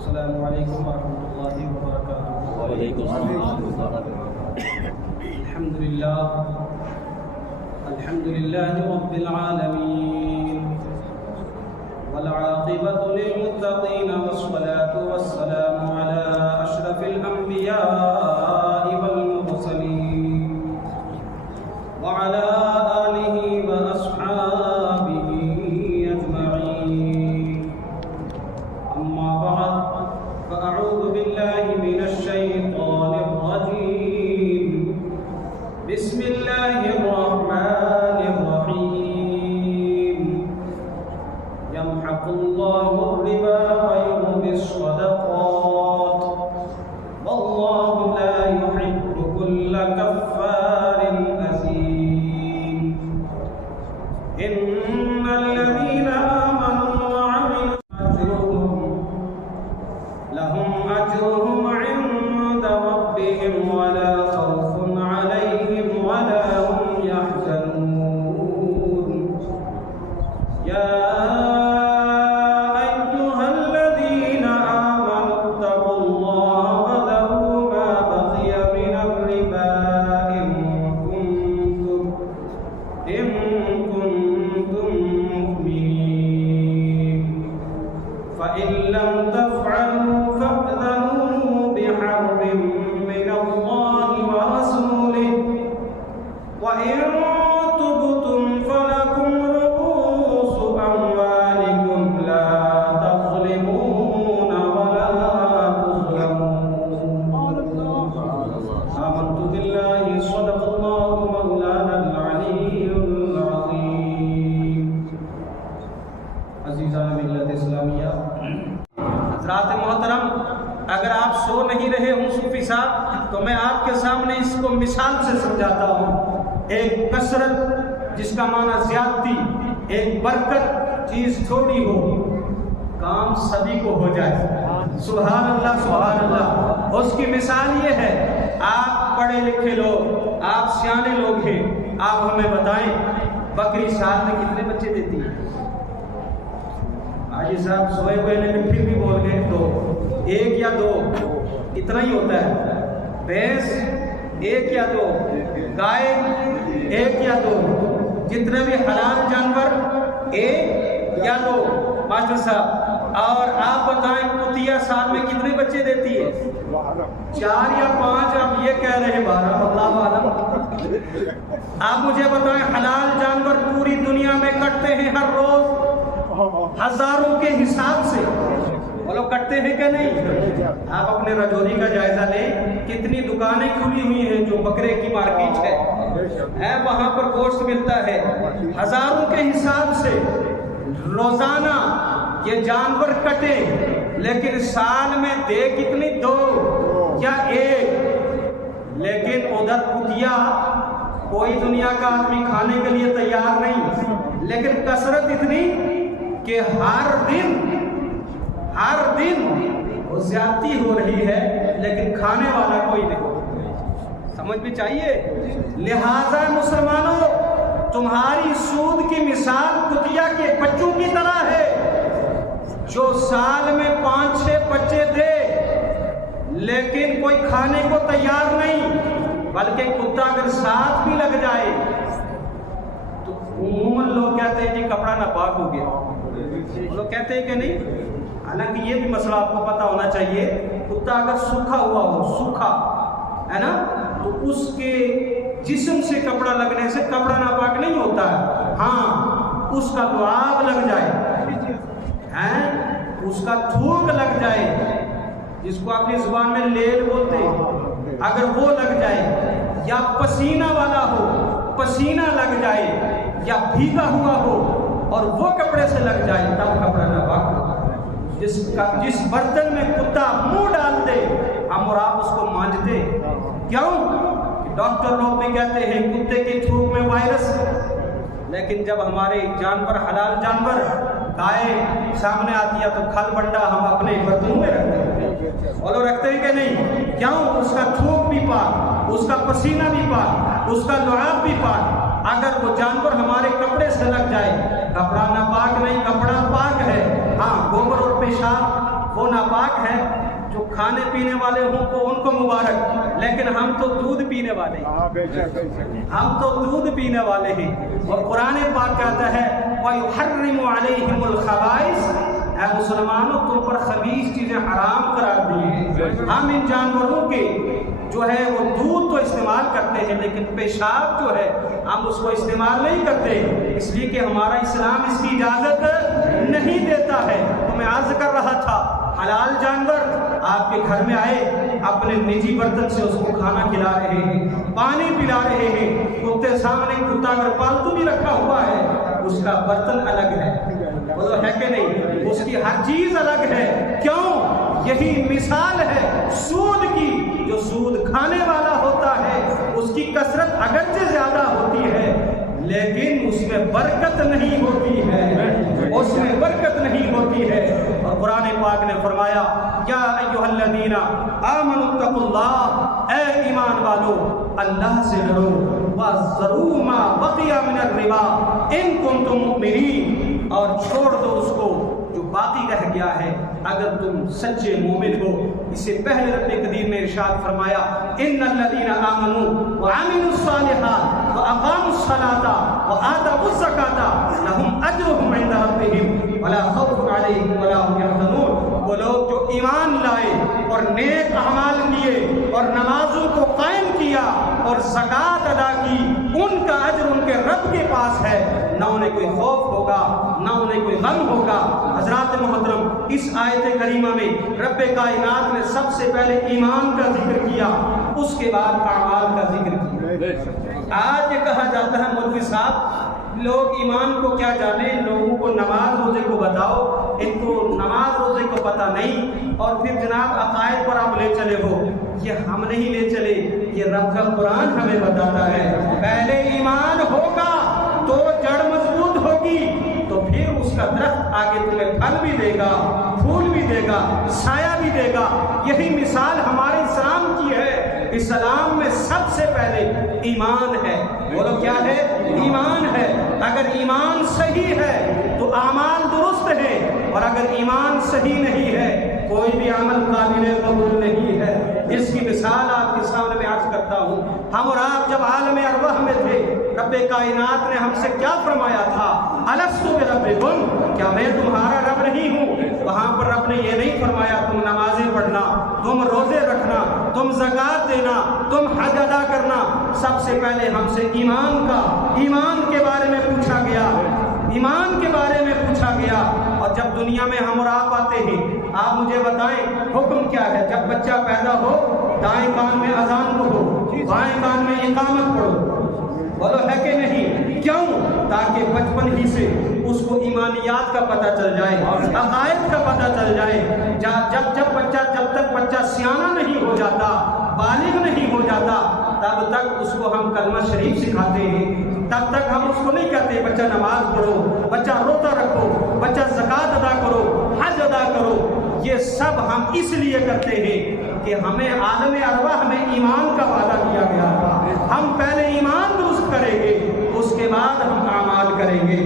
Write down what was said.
السلام علیکم ورحمۃ اللہ وبرکاتہ۔ وعلیکم السلام۔ الحمد للہ رب العالمین والعاقبۃ للمتقین والصلاة والسلام علی اشرف الانبیاء والمرسلین وعلی آلہ واصحابہ اجمعین، اما بعد فاعوذ باللہ من الشیطان الرجیم، بسم اللہ الرحمن الرحیم، یمحق اللہ الربا ویربی الصدقات واللہ لا يحب كل كفار أثيم۔ إن الذين آمنوا وعملوا لهم أجرهم عند ربهم ولا خوف عليهم ولا هم يحزنون۔ يا أيها الذين آمنوا اتقوا الله وذروا ما بقي من الربا إن كنتم مؤمنين، فإن لم تفعلوا فأذنوا بحرب من الله ورسوله، وإن تبتم فلكم رؤوس أموالكم لا تظلمون ولا تظلمون۔ آمنت بالله صدق الله مولانا العلي العظيم۔ عزیزان ملت اسلامیہ، حضرات محترم، اگر آپ سو نہیں رہے ہوں صوفی صاحب تو میں آپ کے سامنے اس کو مثال سے سمجھاتا ہوں۔ ایک کثرت جس کا معنی زیادتی، ایک برکت چیز تھوڑی ہو، کام سبھی کو ہو جائے۔ سبحان اللہ سبحان اللہ۔ اس کی مثال یہ ہے، آپ پڑھے لکھے لوگ، آپ سیانے لوگ ہیں، آپ ہمیں بتائیں بکری سال میں کتنے بچے دیتی ہے؟ حاجی صاحب سوئے ہوئے لیکن پھر بھی بول گئے دو، ایک یا دو، اتنا ہی ہوتا ہے۔ بھینس ایک یا دو، گائے ایک یا دو، جتنے بھی حلال جانور ایک یا دو ماسٹر صاحب۔ اور آپ بتائیں کتیا سال میں کتنے بچے دیتی ہے؟ 4 یا 5، آپ یہ کہہ رہے ہیں 12، اللہ عالم۔ آپ مجھے بتائیں حلال جانور پوری دنیا میں کٹتے ہیں ہر روز ہزاروں کے حساب سے، وہ لوگ کٹتے ہیں کہ نہیں؟ آپ اپنے رجوری کا جائزہ لیں، کتنی دکانیں کھلی ہوئی ہیں جو بکرے کی مارکیٹ ہے، وہاں پر گوشت ملتا ہے ہزاروں کے حساب سے روزانہ یہ جانور کٹے، لیکن سال میں دے کتنی؟ 2 یا 1۔ لیکن ادھر کتیا کوئی دنیا کا آدمی کھانے کے لیے تیار نہیں، لیکن کثرت اتنی کہ ہر دن وہ زیادتی ہو رہی ہے، لیکن کھانے والا کوئی نہیں۔ سمجھ بھی چاہیے۔ لہذا مسلمانوں، تمہاری سود کی مثال کتیا کے بچوں کی طرح ہے جو سال میں 5-6 بچے دے، لیکن کوئی کھانے کو تیار نہیں، بلکہ کتا اگر ساتھ بھی لگ جائے تو عموماً لوگ کہتے ہیں جی کپڑا ناپاک ہو گیا، لوگ کہتے ہیں کہ نہیں؟ حالانکہ یہ بھی مسئلہ آپ کو پتا ہونا چاہیے، کتا اگر سوکھا ہوا ہو، سوکھا ہے نا، تو اس کے جسم سے کپڑا لگنے سے کپڑا ناپاک نہیں ہوتا ہے۔ ہاں، اس کا لعاب لگ جائے، اس کا تھوک لگ جائے، جس کو اپنی زبان میں لیل بولتے ہیں، اگر وہ لگ جائے، یا پسینہ والا ہو، پسینہ لگ جائے، یا بھیگا ہوا ہو اور وہ کپڑے سے لگ جائے، تب کپڑا ناپاک ہوتا ہے۔ جس برتن میں کتا منہ ڈال دے، ہم اور آپ اس کو مانجتے، کیوں؟ ڈاکٹر لوگ بھی کہتے ہیں کتے کی تھوک میں وائرس، لیکن جب ہمارے جانور، حلال جانور، گائے سامنے آتی ہے تو کھل بنڈا ہم اپنے برتنوں میں رکھتے ہیں، اور لوگ رکھتے ہیں کہ نہیں؟ کیوں؟ اس کا تھوک بھی پاک، اس کا پسینہ بھی پاک، اس کا لعاب بھی پاک۔ اگر وہ جانور ہمارے کپڑے سے لگ جائے، کپڑا ناپاک نہیں، کپڑا پاک ہے۔ ہاں، گوبر اور پیشاب وہ ناپاک ہے جو کھانے پینے والے ہوں تو ان کو مبارک، لیکن ہم تو دودھ پینے والے ہیں، ہم تو دودھ پینے والے ہیں۔ اور قرآن پاک کہتا ہے وَيُحَرِّمُ عَلَيْهِمُ الْخَبَائِثَ، اے مسلمانوں تم پر خبیث چیزیں حرام قرار دی ہیں۔ ہم ان جانوروں کے جو ہے وہ دودھ تو استعمال کرتے ہیں، لیکن پیشاب جو ہے ہم اس کو استعمال نہیں کرتے، اس لیے کہ ہمارا اسلام اس کی اجازت نہیں دیتا ہے۔ تو میں عرض کر رہا تھا حلال جانور آپ کے گھر میں آئے، اپنے نجی برتن سے اس کو کھانا کھلا رہے ہیں، پانی پلا رہے ہیں، کتے سامنے کتا اگر پالتو بھی رکھا ہوا ہے اس کا برتن الگ ہے، وہ ہے کہ نہیں، اس کی ہر چیز الگ ہے۔ کیوں؟ یہی مثال ہے سود کی، جو سود کھانے والا ہوتا ہے اس کی کثرت اگرچہ زیادہ ہوتی ہے لیکن اس میں برکت نہیں ہوتی ہے، اس میں برکت نہیں ہوتی ہے۔ اور قرآن پاک نے فرمایا یا ایھا الذین آمنوا اتقوا اللہ، اے ایمان والو اللہ سے ڈرو، وذروا ما بقی من الربا ان کنتم مؤمنین، اور چھوڑ دو اس کو جو باقی رہ گیا ہے اگر تم سچے مومن ہو۔ اس سے پہلے رب قدیر نے ارشاد فرمایا ان الذین آمنوا وعملوا الصالحات واقاموا الصلاۃ وآتوا الزکاۃ لهم اجرهم عند ربهم ولا خوف علیہم ولا هم یحزنون، وہ لوگ جو ایمان لائے اور نیک اعمال کیے اور نمازوں کو قائم کیا اور زکوٰۃ ادا کی، ان کا اجر ان کے رب کے پاس ہے، نہ انہیں کوئی خوف ہوگا نہ انہیں کوئی غم ہوگا۔ حضرات محترم، اس آیت کریمہ میں رب کائنات نے سب سے پہلے ایمان کا ذکر کیا، اس کے بعد اعمال کا ذکر کیا۔ آج یہ کہا جاتا ہے مولوی صاحب لوگ ایمان کو کیا جانے، لوگوں کو نماز روزے کو بتاؤ، ان کو نماز روزے کو پتہ نہیں، اور پھر جناب عقائد پر آپ لے چلے ہو۔ یہ ہم نہیں لے چلے، یہ رب کا قرآن ہمیں بتاتا ہے پہلے ایمان ہوگا تو جڑ مضبوط ہوگی، تو پھر اس کا درخت آگے تمہیں پھل بھی دے گا، پھول بھی دے گا، سایہ بھی دے گا۔ یہی مثال ہمارے اسلام کی ہے، اسلام میں سب سے پہلے ایمان ہے۔ بولو کیا ہے؟ ایمان ہے۔ اگر ایمان صحیح ہے تو اعمال درست ہے، اور اگر ایمان صحیح نہیں ہے کوئی بھی عمل قابل قبول نہیں ہے۔ اس کی مثال آپ کے سامنے میں عرض کرتا ہوں۔ ہم اور آپ جب عالم ارواح میں تھے، رب کائنات نے ہم سے کیا فرمایا تھا؟ الست بربکم، کیا میں تمہارا رب نہیں ہوں؟ وہاں پر رب نے یہ نہیں فرمایا تم نمازیں پڑھنا، تم روزے رکھنا، تم زکوٰۃ دینا، تم حج ادا کرنا۔ سب سے پہلے ہم سے ایمان کے بارے میں پوچھا گیا، ایمان کے بارے میں پوچھا گیا۔ اور جب دنیا میں ہم اور آپ آتے ہیں، آپ مجھے بتائیں حکم کیا ہے؟ جب بچہ پیدا ہو دائیں کان میں اذان پڑھو، بائیں کان میں اقامت پڑھو، بولو ہے کہ نہیں؟ کیوں؟ تاکہ بچپن ہی سے اس کو ایمانیات کا پتہ چل جائے، عقائد کا پتہ چل جائے۔ جب تک بچہ سیانہ نہیں ہو جاتا، بالغ نہیں ہو جاتا، تب تک اس کو ہم کلمہ شریف سکھاتے ہیں، تب تک ہم اس کو نہیں کہتے بچہ نماز پڑھو، بچہ روزہ رکھو، بچہ زکوٰۃ ادا کرو، حج ادا کرو۔ یہ سب ہم اس لیے کرتے ہیں کہ ہمیں عالم ارواح میں ایمان کا وعدہ کیا گیا تھا۔ ہم پہلے ایمان درست کریں گے، اس کے بعد ہم اعمال کریں گے۔